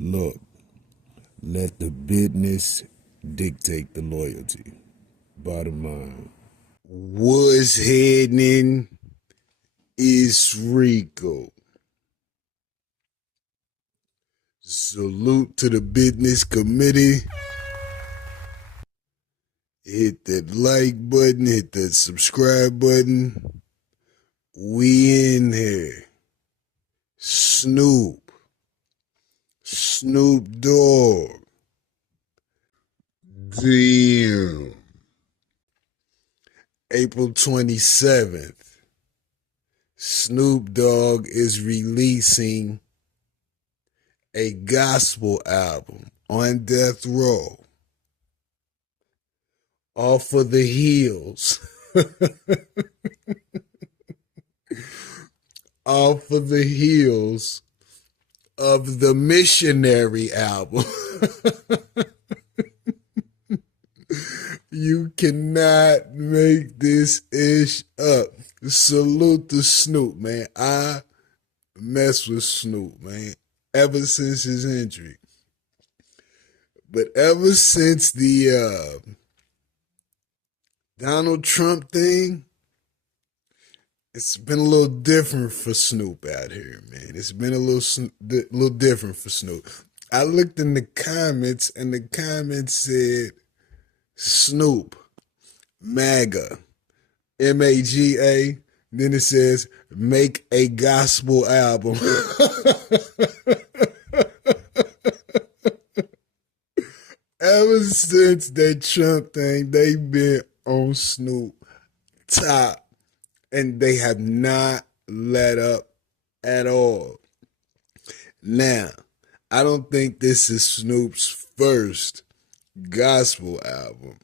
Look, let the business dictate the loyalty. Bottom line. What's happening is Rico. Salute to the business committee. Hit that like button, hit that subscribe button. We in here. Snoop Dogg. Damn. April 27th. Snoop Dogg is releasing a gospel album on death row off of the heels off of the heels of the missionary album. You cannot make this ish up. Salute to Snoop, man. I mess with Snoop, man, ever since his injury. But ever since the Donald Trump thing, it's been a little different for Snoop out here, man. It's been a little different for Snoop. I looked in the comments, and the comments said, Snoop, MAGA, MAGA. Then it says, make a gospel album. Ever since that Trump thing, they've been on Snoop top, and they have not let up at all. Now, I don't think this is Snoop's first gospel album,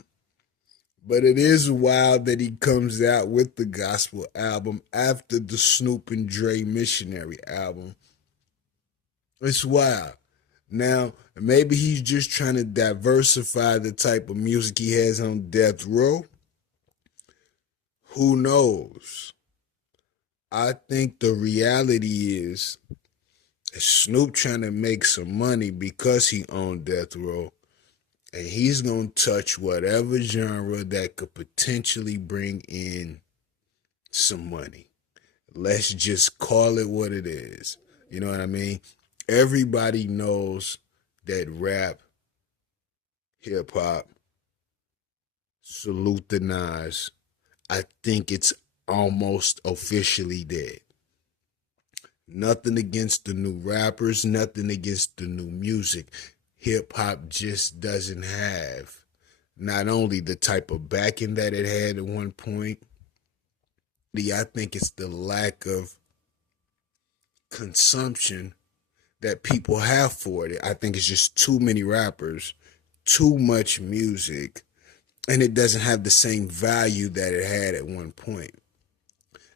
but it is wild that he comes out with the gospel album after the Snoop and Dre missionary album. It's wild. Now, maybe he's just trying to diversify the type of music he has on death row. Who knows? I think the reality is Snoop trying to make some money because he on death row, and he's going to touch whatever genre that could potentially bring in some money. Let's just call it what it is. You know what I mean? Everybody knows that rap, hip-hop, salute the Nas. I think it's almost officially dead. Nothing against the new rappers, nothing against the new music. Hip-hop just doesn't have not only the type of backing that it had at one point, I think it's the lack of consumption that people have for it. I think it's just too many rappers, too much music, and it doesn't have the same value that it had at one point.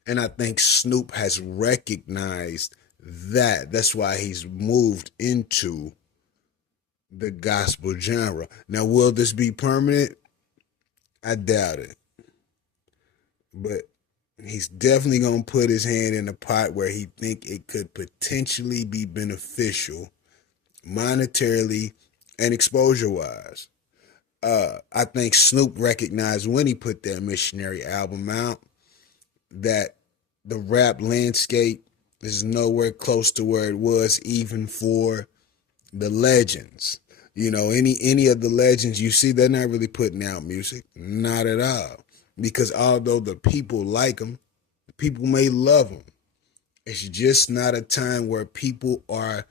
And I think Snoop has recognized that. That's why he's moved into the gospel genre. Now, will this be permanent? I doubt it. But he's definitely going to put his hand in the pot where he think it could potentially be beneficial monetarily and exposure-wise. I think Snoop recognized when he put that missionary album out that the rap landscape is nowhere close to where it was even for the legends. You know, any of the legends you see, they're not really putting out music. Not at all. Because although the people like them, the people may love them. It's just not a time where people are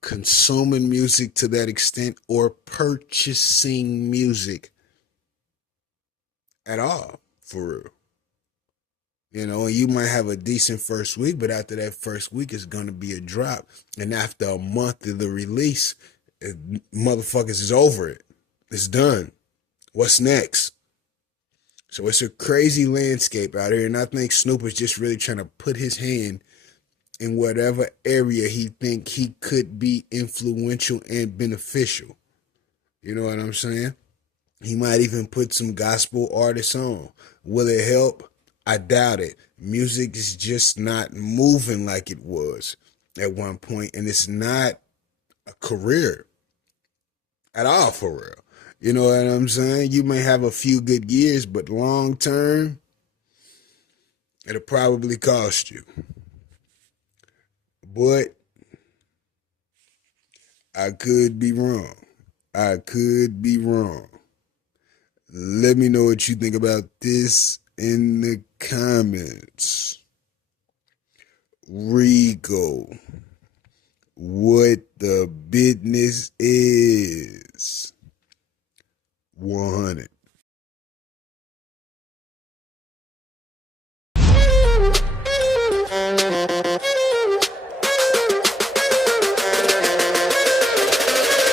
consuming music to that extent or purchasing music at all, for real. You know, and you might have a decent first week, but after that first week, it's going to be a drop. And after a month of the release, motherfuckers is over it. It's done. What's next? So it's a crazy landscape out here, and I think Snoop is just really trying to put his hand in whatever area he think he could be influential and beneficial. You know what I'm saying? He might even put some gospel artists on. Will it help? I doubt it. Music is just not moving like it was at one point, and it's not a career at all, for real. You know what I'm saying? You may have a few good years, but long term, it'll probably cost you. But I could be wrong. I could be wrong. Let me know what you think about this in the comments. Rico, what the business is. 100.